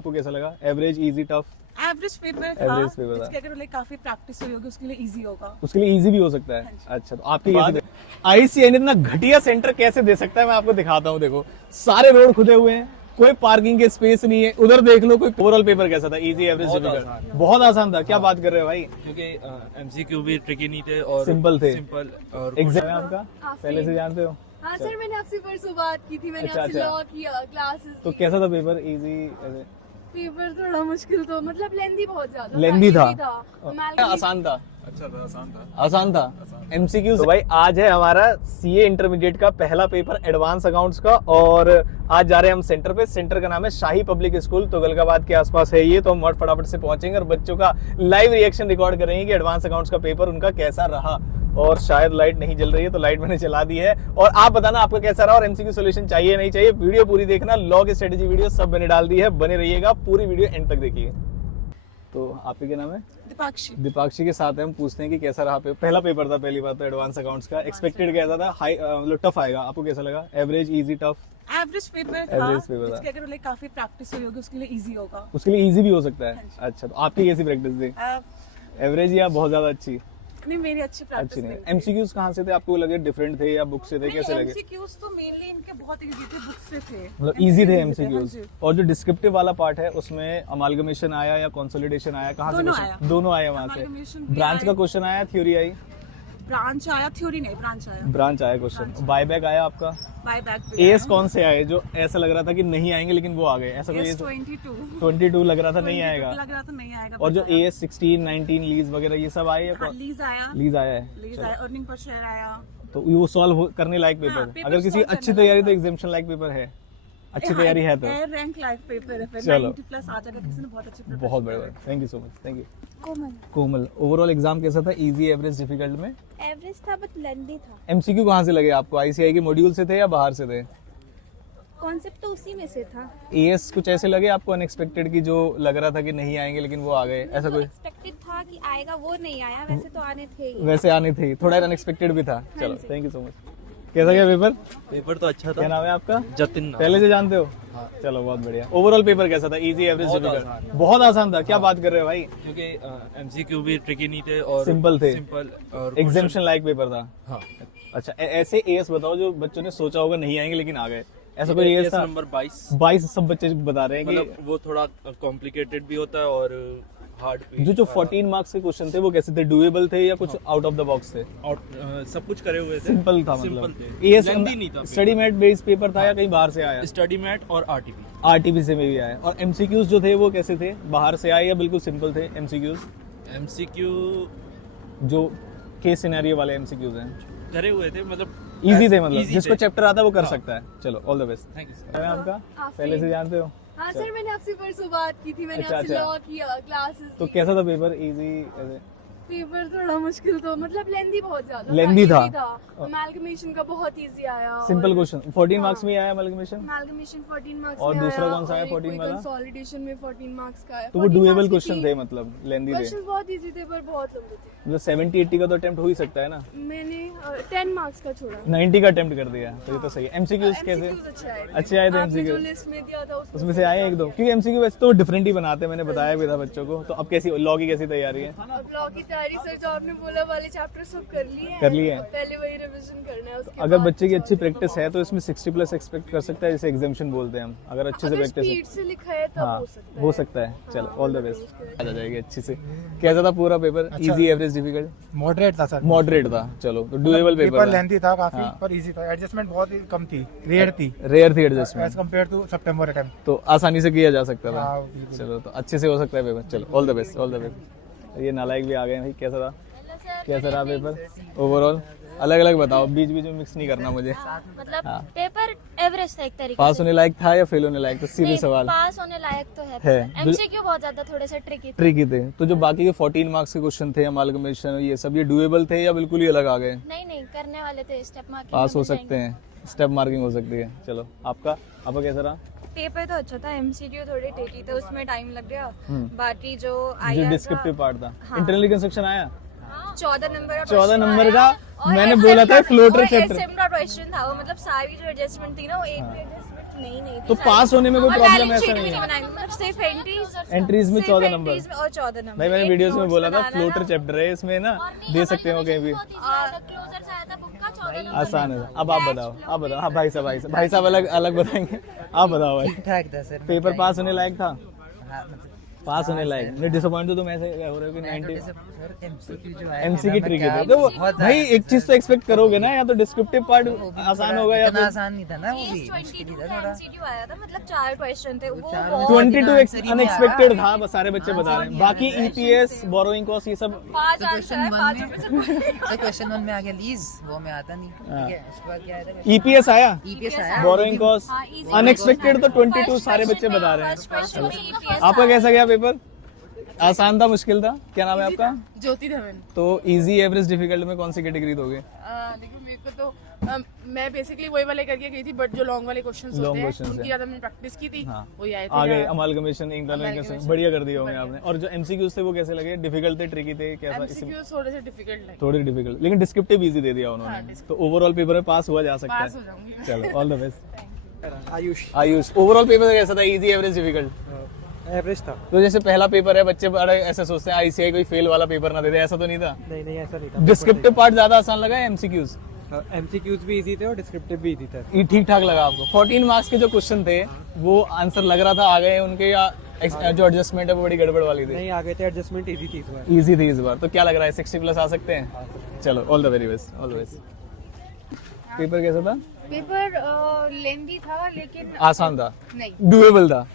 आपको कैसा लगा? Average, easy, tough? Average paper Average paper था। इसके अगर लाइक काफी प्रैक्टिस हुई होगी उसके लिए इजी होगा। उसके लिए इजी भी हो सकता है। अच्छा, तो आपकी कैसे? आईसीएन इतना घटिया सेंटर कैसे दे सकता है? मैं आपको दिखाता हूँ। देखो, सारे रोड खुदे हुए हैं, कोई पार्किंग के स्पेस नहीं है। उधर देख लो, कोई ओवरऑल पेपर कैसा था? Easy, average, difficult? बहुत आसान था। क्या बात कर रहे हो भाई? क्योंकि एमसीक्यू भी ट्रिकी नहीं थे और सिंपल थे। सिंपल और एग्जाम है आपका? पहले से जानते हो? हाँ सर, मैंने आपसे परसों बात की थी, मैंने अच्छा, आपसे अच्छा। लॉ किया क्लासेस। तो कैसा था पेपर? इजी, पेपर थोड़ा मुश्किल तो मतलब लेंदी बहुत ज्यादा लेंदी था? Amalgamation- आसान था? अच्छा था, आसान था। आसान था। एमसीक्यू। तो भाई आज है हमारा सीए इंटरमीडिएट का पहला पेपर एडवांस अकाउंट्स का, और आज जा रहे हैं हम सेंटर पे। सेंटर का नाम है शाही पब्लिक स्कूल, तुगलकाबाद के आसपास है ये। तो हम फटाफट से पहुंचेंगे और बच्चों का लाइव रिएक्शन रिकॉर्ड करेंगे कि एडवांस अकाउंट्स का पेपर उनका कैसा रहा। और शायद लाइट नहीं जल रही है, तो लाइट मैंने चला दी है। और आप बताना आपका कैसा रहा, और एमसीक्यू सॉल्यूशन चाहिए नहीं चाहिए। वीडियो पूरी देखना, लॉ की स्ट्रेटेजी वीडियो सब मैंने डाल दी है, बने रहिएगा, पूरी वीडियो एंड तक देखिए। तो आपके क्या नाम है? दीपाक्षी। दीपाक्षी के साथ हम पूछते हैं कि कैसा रहा पहला पेपर था पहली बार तो एडवांस अकाउंट्स का। एक्सपेक्टेड कैसा था? हाई मतलब टफ आएगा? आपको कैसा लगा? Average, easy, tough? Average paper Average paper था। इसके अगर लाइक काफी प्रैक्टिस हुई होगी उसके लिए इजी होगा। उसके लिए इजी भी हो सकता है। अच्छा, तो आपकी कैसी प्रैक्टिस थी? एवरेज या बहुत ज्यादा अच्छी? नहीं, मेरी अच्छी प्रैक्टिस अच्छी नहीं। एमसीक्यूज कहाँ से थे? आपको लगे डिफरेंट थे या बुक से थे? कैसे लगे? एमसीक्यूज तो मेनली इनके बहुत इजी थे, बुक से थे। मतलब इजी थे हाँ एमसीक्यूज। जी। और जो डिस्क्रिप्टिव वाला पार्ट है उसमें अमालगमेशन आया या कंसोलिडेशन आया? कहाँ से दोनों question? आया। दोनों आए वहाँ से। Amalgamation भी ब्रांच का आया। क्वेश्चन आया, थ्योरी आई? ब्रांच आया, थ्योरी नहीं, ब्रांच आया। ब्रांच आया क्वेश्चन। बायबैक आया आपका? बाय बैक एएस कौन से आए जो ऐसा लग रहा था कि नहीं आएंगे लेकिन वो आ गए? ऐसा कोई 22 लग रहा था नहीं आएगा? लग रहा था नहीं आएगा। और जो एएस 16, 19 लीज वगैरह ये सब आए या हाँ, लीज आया, लीज आया है? लीज आया, अर्निंग पर शेयर आया। तो वो सॉल्व करने लायक पेपर। पेपर अगर किसी solve अच्छी करने तैयारी लायक तो एग्जामिशन लायक पेपर है। अच्छी तैयारी है तो एयर रैंक लाइक पेपर है, फिर चलो। 90 प्लस आ जाएगा किसी ने बहुत अच्छी preparation बहुत की है। बढ़िया। Thank you so much. Thank you Komal. Komal. Overall exam कैसा था? इजी, एवरेज, डिफिकल्ट में? एवरेज था बट लेंदी था। एमसीक्यू कहाँ से लगे आपको? आईसीआई के मॉड्यूल से थे या बाहर से थे? कॉन्सेप्ट तो उसी में से था। एएस कुछ ऐसे लगे आपको अनएक्सपेक्टेड की जो लग रहा था कि नहीं आएंगे लेकिन वो आ गए? ऐसा कोई? एक्सपेक्टेड था कि आएगा, वो नहीं आया, वैसे तो आने थे ही। वैसे आने थे, थोड़ा अनएक्सपेक्टेड भी था। चलो, थैंक यू सो मच। कैसा गया पेपर? पेपर तो अच्छा क्या था। नाम है आपका? जतिन नाम। पहले से जानते हो? चलो, बहुत बढ़िया। ओवरऑल पेपर कैसा था? इजी, एवरेज, बहुत डिफिकल्ट? आसान। बहुत आसान था। क्या बात कर रहे हो भाई? क्योंकि एमसीक्यू भी ट्रिकी नहीं थे और सिंपल थे। सिंपल और एग्जामिशन लायक पेपर था। हाँ। अच्छा, ऐसे एएस बताओ जो बच्चों ने सोचा होगा नहीं आएंगे लेकिन आ गए। ऐसा कोई एएस था? नंबर 22 22 सब बच्चे बता रहे हैं कि मतलब वो थोड़ा कॉम्प्लिकेटेड भी होता है और हार्ड भी। जो 14 मार्क्स के क्वेश्चन थे वो कैसे थे? डुएबल थे या कुछ आउट ऑफ द बॉक्स थे? और सब कुछ करे हुए थे। सिंपल था सिंपल मतलब? थे। एएस लेंथी नहीं था। स्टडी मैट बेस्ड पेपर था या कहीं बाहर से आया? स्टडी मैट और आरटीपी। आरटीपी से में भी आया। और एमसीक्यूज जो थे वो कैसे थे? बाहर से आए या बिल्कुल सिंपल थे एमसीक्यूज? एमसीक्यू जो केस सिनेरियो वाले एमसीक्यूज हैं करे हुए थे, मतलब इजी थे, मतलब easy जिसको थे। चैप्टर आता है वो कर हाँ। सकता है। चलो, all the best. Thank you sir. क्या है आपका? आफरीन। पहले से जानते हो? हाँ सर, मैंने आपसे परसों बात की थी, मैंने अच्छा, आपसे अच्छा। लॉ किया क्लासेस। तो कैसा था पेपर? इजी? पेपर थोड़ा मुश्किल तो मतलब लेंदी बहुत ज्यादा लेंदी था? अमालगमेशन का बहुत इजी आया। Simple question. 14 मार्क्स में आया अमलगमेशन? अमालगमेशन 14 मार्क्स और में दूसरा आया, कौन सा आया और 14 कोई वाला? कंसोलिडेशन में 14 मार्क्स का आया। तो वो 14 डुएबल मार्क्स की क्वेश्चन थे, मतलब लेंदी थे? क्वेश्चंस बहुत इजी थे पर बहुत लंबे थे। मतलब 70-80 का तो अटेम्प्ट हो ही सकता है ना? मैंने 10 मार्क्स का छोड़ा। 90 का अटेम्प्ट कर दिया, तो ये तो सही है। एमसीक्यूज कैसे? MCQs अच्छे आए थे। अच्छे आए थे आपने जो MCQ? लिस्ट में दिया था उसमें से आए एक दो, क्योंकि एमसीक्यू वैसे तो डिफरेंट ही बनाते हैं, मैंने बताया भी था बच्चों को। तो अब कैसी लॉ की कैसी तैयारी है? अब लॉ की तैयारी सर जो आपने बोला वाले चैप्टर सब कर लिए हैं। कर लिए हैं? अब पहले वही रिवीजन करना है, उसके अगर बाद बच्चे की कुछ अच्छी और प्रैक्टिस है तो इसमें 60+ एक्सपेक्ट कर सकता है, जैसे एग्जामिशन बोलते हैं हम। अगर अच्छे से अगर प्रैक्टिस है, स्पीड से लिखा है तब हाँ हो सकता है। चलो, हाँ, ऑल द मतलब बेस्ट। मुश्किल आ जाएगी अच्छी से। कैसा था पूरा paper? Easy, average, difficult? Moderate था सर। मॉडरेट था। चलो, तो डुएबल पेपर पेपर लेंथी था काफी, हाँ। पर इजी था। एडजस्टमेंट बहुत ही कम थी, रेयर थी रेयर थी एज एडजस्टमेंट, कम्पेयर टू सितंबर अटेम्प्ट। तो आसानी से किया जा सकता था। हाँ, बिल्कुल। चलो, तो अच्छे से हो सकता है पेपर। चलो, all the best, all the best. ये नालायक भी आ गए हैं भाई। कैसा था? कैसा रहा पेपर ओवरऑल? अलग अलग बताओ, बीच बीच में मिक्स नहीं करना मुझे। मतलब हाँ। पेपर एवरेज था एक तरीके पास से। होने लायक था या फेल होने लायक? तो सीधे नहीं, सवाल। पास होने लायक तो है। है। एमसीक्यू बहुत ज्यादा थोड़े से ट्रिकी थे। ट्रिकी थे। तो जो बाकी के 14 मार्क्स के क्वेश्चन थे, अमालगमेशन, ये सब, ये डुएबल थे या बिल्कुल ही अलग आ गए? नहीं नहीं, करने वाले थे, स्टेप मार्किंग पास हो सकते हैं, स्टेप मार्किंग हो सकती है। चलो, आपका कैसा रहा? पेपर तो अच्छा था, एमसीक्यू थोड़े टेकी थे, उसमें टाइम लग गया। बाकी जो जो आया डिस्क्रिप्टिव था पार्ट था, हाँ। इंटरनल रिकंस्ट्रक्शन आया 14 नंबर का 14 question नंबर आया, का। और मैंने SM बोला था का- फ्लोटर और चैप्टर। SM का क्वेश्चन था वो, मतलब सारी जो एडजस्टमेंट थी ना वो एक भी एडजस्टमेंट नहीं नहीं तो पास होने में कोई प्रॉब्लम ऐसा नहीं है? बनाएंगे, मतलब सिर्फ एंट्रीज में 14 नंबर और 14 नंबर भाई मैंने एक वीडियोस में notes बोला था बनाना फ्लोटर ना। चैप्टर है इसमें ना दे सकते हो कहीं भी क्लोजर से आया था बुक का 14 नंबर आसान है। अब आप बताओ हाँ भाई साहब अलग अलग बताएंगे। आप बताओ भाई ठीक था सर। पेपर पास होने लायक था? हाँ, मतलब पास होने लायक नहीं, डिसअपॉइंट तो तुम ऐसे हो रहे हो कि 90 सर एमसीक्यू जो है एमसी की मैं ट्रिक क्या- है तो बहुत भाई ज्यादा- एक चीज तो एक्सपेक्ट करोगे ना, या तो डिस्क्रिप्टिव पार्ट आसान होगा या इतना फिर आसान नहीं था ना वो भी, मुश्किल ही था थोड़ा। एमसीक्यू आया था, मतलब 4 क्वेश्चन थे वो चार बहुत 22 आंसर ही नहीं अनएक्सपेक्टेड आया। था, बस सारे बच्चे बता रहे हैं। बाकी ईपीएस बोरोइंग कॉस्ट ये सब 5 तो आंसर है, 5 में से सर क्वेश्चन 1 में आ गया लीज, वो में आता नहीं। हाँ। ठीक है, उसके बाद क्या आया था? ईपीएस आया, ईपीएस आया। बोरोइंग कॉस्ट हाँ, easy अनएक्सपेक्टेड तो First 22 सारे बच्चे question बता में- रहे हैं। first question में EPS आपका आया। कैसा गया पेपर? आसान था, मुश्किल था? क्या नाम है आपका? ज्योति धवन। तो इजी, एवरेज, डिफिकल्ट में कौन सी कैटेगरी दोगे? देखो मेरे को तो मैं बेसिकली वही वाले करके गई थी, बट जो लॉन्ग वाले क्वेश्चंस Long होते हैं questions उनकी हैं। ज्यादा मैंने प्रैक्टिस की थी, हाँ। वही आए थे। आ गए यहाँ। अमालगमेशन, इंक्लूजन बढ़िया कर दिए होंगे आपने। और जो एमसीक्यूज थे वो कैसे लगे? डिफिकल्ट थे, ट्रिकी थे, कैसा? इसमें MCQs थोड़े से डिफिकल्ट लगे। थोड़ी डिफिकल्ट, लेकिन डिस्क्रिप्टिव इजी दे दिया उन्होंने, तो ओवरऑल पेपर में पास हुआ जा सकता पास हो है। जाऊंगी। चलो all the best. Ayush Ayush, overall paper कैसा था? Easy, average, difficult? एवरेज था। तो जैसे पहला पेपर है, बच्चे बड़े ऐसे सोचते हैं आईसीआई कोई फेल वाला पेपर ना दे दे, ऐसा तो नहीं था? नहीं ऐसा नहीं था। डिस्क्रिप्टिव पार्ट ज्यादा आसान लगा है एमसीक्यूज? एमसीक्यूज भी इजी थे और डिस्क्रिप्टिव भी इजी थे। ये ठीक ठाक लगा आपको? 14 मार्क्स के जो क्वेश्चन थे वो आंसर लग रहा था आ गए उनके, या जो एडजस्टमेंट है वो बड़ी गड़बड़ वाली थी? नहीं आ गए थे, एडजस्टमेंट इजी थी इस बार। इजी थी इस बार। तो क्या लग रहा है 60 प्लस आ सकते हैं? चलो all the very best, all the best. Paper कैसा था? पेपर लेंदी था लेकिन आसान था, नहीं, डूएबल था,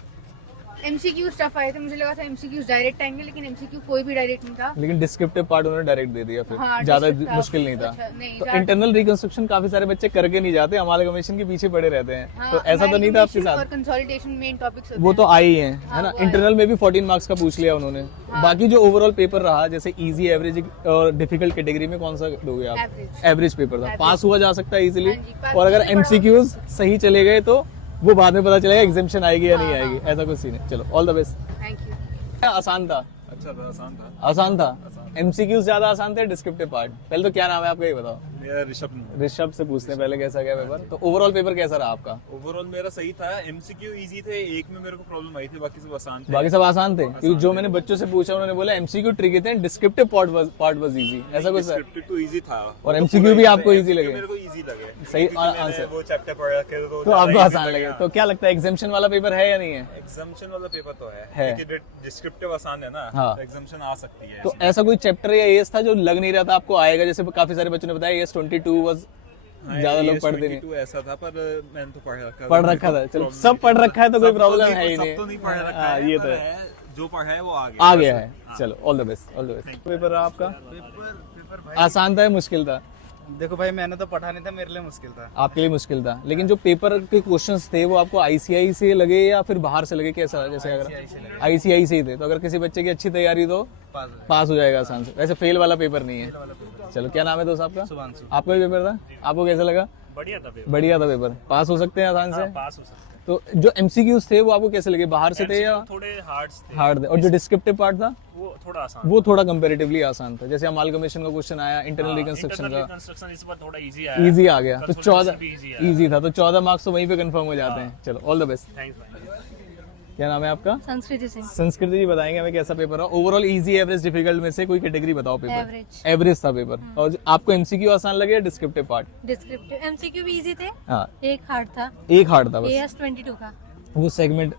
एमसीक्यू टफ आए थे। मुझे लगा था एमसीक्यू डायरेक्ट आएंगे, लेकिन एमसीक्यू कोई भी डायरेक्ट नहीं था। लेकिन डिस्क्रिप्टिव पार्ट उन्होंने डायरेक्ट दे दिया, फिर हाँ, ज्यादा descriptive मुश्किल नहीं था। अच्छा, नहीं, तो ज्यादा- इंटरनल रिकंस्ट्रक्शन काफी सारे बच्चे करके नहीं जाते, अमालगमेशन के पीछे पड़े रहते हैं। हाँ, तो ऐसा तो नहीं था आपके amalgamation साथ? और कंसोलिडेशन मेन टॉपिक्स होते वो हैं। तो आए ही हैं, है हाँ, ना? वो आए। इंटरनल में भी 14 मार्क्स का पूछ लिया उन्होंने। बाकी जो ओवरऑल पेपर रहा, जैसे इजी, एवरेज और डिफिकल्ट कैटेगरी में कौन सा दोगे आप? Average। एवरेज पेपर था, पास हुआ जा सकता है इजीली। हाँ जी, पास और अगर होने एमसीक्यूज सही चले गए तो वो बाद में पता चलेगा एग्जामिशन आएगी या नहीं आएगी, ऐसा कुछ सीन है। चलो all the best. Thank you. आसान था? अच्छा था, आसान था। आसान था। एमसीक्यूज ज्यादा आसान थे, डिस्क्रिप्टिव पार्ट? पहले तो क्या नाम है आपका, ये बताओ। मेरा ऋषभ। ऋषभ से पूछते हैं पहले कैसा गया पेपर। तो ओवरऑल पेपर कैसा रहा आपका? ओवरऑल मेरा सही था, एमसीक्यू इजी थे, एक में मेरे को प्रॉब्लम आई थी, बाकी सब आसान थे। बाकी सब आसान थे? क्योंकि जो मैंने बच्चों से पूछा उन्होंने बोला एमसीक्यू ट्रिकी थे, डिस्क्रिप्टिव पार्ट वाज इजी, ऐसा कुछ है? डिस्क्रिप्टिव तो इजी था और MCQ भी आपको easy लगे? मेरे को इजी लगे। सही क्योंकि मैंने आंसर। वो चैप्टर पढ़ा के तो आपको आसान लगे। तो क्या लगता है एग्जामिशन वाला पेपर है या नहीं है? एग्जामिशन वाला पेपर तो है। है, क्योंकि डिस्क्रिप्टिव आसान है ना, हाँ। तो एग्जामिशन आ सकती है। तो ऐसा कोई चैप्टर या एएस था जो लग नहीं रहा था आपको आएगा? जैसे काफी सारे बच्चों ने बताया एएस 22 वाज ज्यादा लोग पढ़ते नहीं, ऐसा था, पर मैंने तो पढ़ रखा था। चलो सब पढ़ रखा है तो कोई प्रॉब्लम है ही सब तो नहीं पढ़ रखा हाँ, है, ये तो पर है, है, जो पढ़ा है वो आ गया है। चलो all the best, all the best. Paper रहा आपका? आसान था या मुश्किल था? देखो भाई मैंने तो पढ़ा नहीं था, मेरे लिए मुश्किल था। आपके लिए मुश्किल था, लेकिन जो पेपर के क्वेश्चंस थे वो आपको आईसीआई से लगे या फिर बाहर से लगे? कैसा? जैसे अगर आईसीआई से ही थे तो अगर किसी बच्चे की अच्छी तैयारी तो पास हो जाएगा आसान से। वैसे फेल वाला पेपर नहीं है। चलो क्या नाम है दोस्त आपका? शुभांशु। आपका भी पेपर था, आपको कैसा लगा? बढ़िया था पेपर। बढ़िया था पेपर, पास हो सकते हैं आसान से? पास हो सकता तो जो एमसीक्यूज थे वो आपको कैसे लगे, बाहर से थे या थोड़े हार्ड थे, हार्ड थे? और जो डिस्क्रिप्टिव पार्ट था वो थोड़ा आसान। वो थोड़ा कंपैरेटिवली आसान था? जैसे अमालगमेशन का क्वेश्चन आया, इंटरनल रिकंस्ट्रक्शन का कंस्ट्रक्शन इस बार थोड़ा इजी आया। इजी आ गया, तो 14 भी easy आया। इजी था, तो 14 मार्क्स तो वहीं पे कंफर्म हो जाते हैं। चलो ऑल द बेस्ट। थैंक्स भाई। क्या नाम है आपका? संस्कृति सिंह। संस्कृति जी बताएंगे हमें कैसा पेपर रहा? ओवरऑल इजी, एवरेज, डिफिकल्ट में से कोई कैटेगरी बताओ पेपर। एवरेज। एवरेज था पेपर। और जो आपको एमसीक्यू आसान लगे या डिस्क्रिप्टिव पार्ट? डिस्क्रिप्टिव। एमसीक्यू भी इजी थे, हाँ, एक हार्ड था, एक हार्ड था बस। एएस 22 का। वो सेगमेंट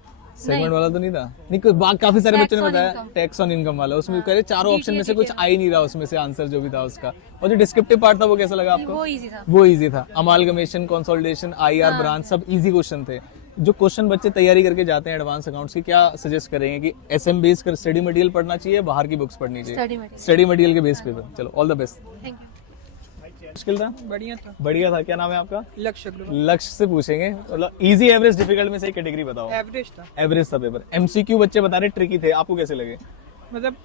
वाला तो नहीं था? नहीं, काफी सारे Tax बच्चों ने on बताया income। टैक्स ऑन इनकम वाला, उसमें कह रहे चारों ऑप्शन में से कुछ DTA आ ही नहीं रहा उसमें से आंसर जो भी था उसका। और जो डिस्क्रिप्टिव पार्ट था वो कैसा लगा आपको? वो इजी था। वो इजी था। अमालगमेशन, कंसोलिडेशन, आईआर ब्रांच सब इजी क्वेश्चन थे। जो क्वेश्चन बच्चे तैयारी करके जाते हैं एडवांस अकाउंट्स की, क्या सजेस्ट करेंगे कि एसएम बेस कर स्टडी मटेरियल पढ़ना चाहिए, बाहर की बुक्स पढ़नी चाहिए? Study material. स्टडी मटेरियल के बेस पे। चलो all the best. Thank you. मुश्किल था? बढ़िया था। बढ़िया था। क्या नाम है आपका? लक्ष्य लक्ष्य से पूछेंगे, मतलब इजी, एवरेज, डिफिकल्ट में से एक कैटेगरी बताओ। एवरेज था, एवरेज था पेपर। एमसीक्यू बच्चे बता रहे ट्रिकी थे, आपको कैसे लगे? मतलब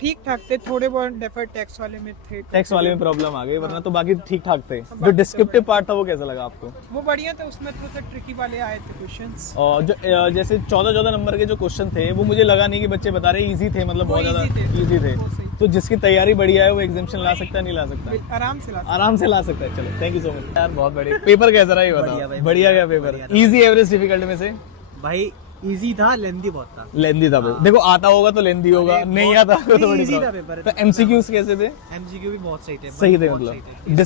ठीक ठाक थे, थोड़े बहुत डेफर टैक्स वाले में थे। टैक्स वाले में प्रॉब्लम आ गई, वरना तो बाकी ठीक ठाक थे। जो डिस्क्रिप्टिव पार्ट था वो कैसा लगा आपको? वो बढ़िया था, उसमें थोड़ा सा ट्रिकी वाले आए थे क्वेश्चंस। और जो जैसे 14 नंबर के जो क्वेश्चन थे वो मुझे लगा नहीं कि बच्चे बता रहे इजी थे, मतलब बहुत ज्यादा easy थे। इजी थे। वो सही। तो जिसकी तैयारी बढ़िया है वो एग्जामिशन ला सकता है, नहीं ला सकता? आराम से ला आराम से ला सकता है। चलो थैंक यू सो मच यार, बहुत बढ़िया। पेपर कैसा रहा ये बताओ? बढ़िया गया पेपर? इजी, एवरेज, डिफिकल्ट में से? भाई इजी था, लेंदी बहुत था। लेंदी था पेपर। देखो आता होगा तो लेंदी होगा, नहीं आता होगा तो बड़ी easy था प्रॉब्लम। पेपर। तो एमसीक्यूज कैसे थे? एमसीक्यू भी बहुत सही थे। सही थे बहुत मतलब? सही थे।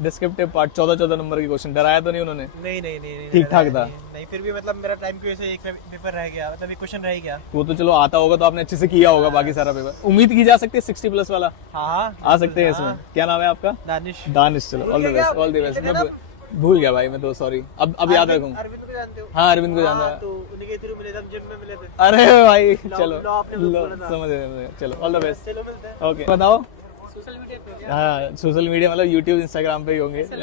डिस्क्रिप्टिव पार्ट 14 नंबर के क्वेश्चन, डराया तो नहीं उन्होंने? नहीं ठीक ठाक था? नहीं, फिर भी मतलब मेरा टाइम की वजह से एक पेपर रह गया, मतलब एक क्वेश्चन रह गया। वो तो चलो आता होगा तो आपने अच्छे से किया होगा, बाकी सारा पेपर उम्मीद की जा सकती है 60+ वाला हाँ आ सकते हैं इसमें। क्या नाम है आपका? दानिश। दानिश। चलो all the best, all the best. मैं भूल गया भाई मैं तो, सॉरी। अब याद रखूंगा। अरविंद को जानते हो? हाँ अरविंद को जानता हाँ, है। तो उन्हीं के थ्रू मिले थे, हम जिम में मिले थे। अरे भाई चलो लॉ आपने बोला था। समझ गए। चलो ऑल द बेस्ट। चलो मिलते हैं। ओके बताओ। सोशल मीडिया पे हाँ सोशल मीडिया मतलब यूट्यूब, इंस्टाग्राम पे ही होंगे, ऐसा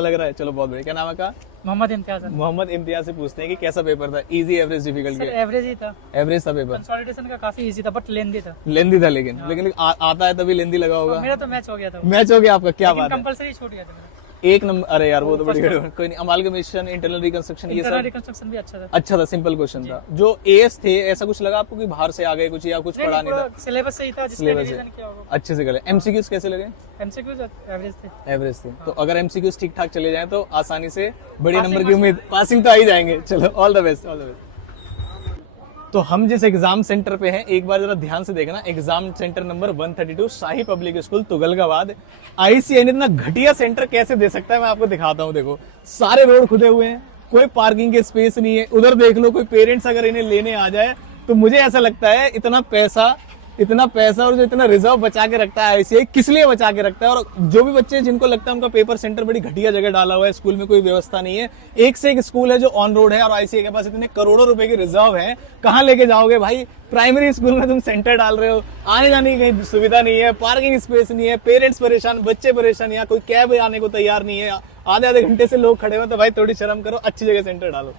लग रहा है। चलो बहुत बढ़िया। क्या नाम है का? मोहम्मद इम्तियाज मोहम्मद इम्तियाज से पूछते हैं कि कैसा पेपर था? Easy, average, difficult? एवरेज ही था। एवरेज था पेपर। कंसोलिडेशन का काफी इजी था बट लेंदी था। लेंदी था लेकिन आता है तभी लेंदी लगा होगा। मेरा तो मैच हो गया था, मैच हो गया आपका? क्या बात है, कंपलसरी छूट गया था मेरा। एक नंबर। अरे यार वो तो बड़ी गड़बड़। कोई नहीं, अमालगमेशन, इंटरनल रिकंस्ट्रक्शन, ये सब रिकंस्ट्रक्शन भी अच्छा था। अच्छा था, सिंपल क्वेश्चन था। जो एएस थे ऐसा कुछ लगा आपको कि बाहर से आ गए कुछ, या कुछ पढ़ा नहीं था? सिलेबस सही था, जिसने सिलेबस रिवीजन किया होगा। अच्छे से करे। एमसीक्यूज कैसे लगे? एमसीक्यूज एवरेज थे। एवरेज थे। तो अगर एमसीक्यूज ठीक ठाक चले जाएं तो आसानी से बड़े नंबर की उम्मीद, पासिंग तो आ ही जाएंगे। चलो all the best, all the best. तो हम जिस एग्जाम सेंटर पे हैं एक बार जरा ध्यान से देखना, एग्जाम सेंटर नंबर 132 शाही पब्लिक स्कूल तुगलकाबाद। आईसीआई ने इतना घटिया सेंटर कैसे दे सकता है मैं आपको दिखाता हूँ। देखो सारे रोड खुदे हुए हैं, कोई पार्किंग के स्पेस नहीं है। उधर देख लो, कोई पेरेंट्स अगर इन्हें लेने आ जाए तो मुझे ऐसा लगता है इतना पैसा और जो इतना रिजर्व बचा के रखता है आईसीआई, किस लिए बचा के रखता है? और जो भी बच्चे जिनको लगता है उनका पेपर सेंटर बड़ी घटिया जगह डाला हुआ है, स्कूल में कोई व्यवस्था नहीं है, एक से एक स्कूल है जो ऑन रोड है और आईसीआई के पास इतने करोड़ों रुपए के रिजर्व है, कहाँ लेके जाओगे भाई? प्राइमरी स्कूल में तुम सेंटर डाल रहे हो, आने जाने की कहीं सुविधा नहीं है, पार्किंग स्पेस नहीं है, पेरेंट्स परेशान, बच्चे परेशान, यहाँ कोई कैब आने को तैयार नहीं है, आधे घंटे से लोग खड़े हुए, तो भाई थोड़ी शर्म करो, अच्छी जगह सेंटर डालो।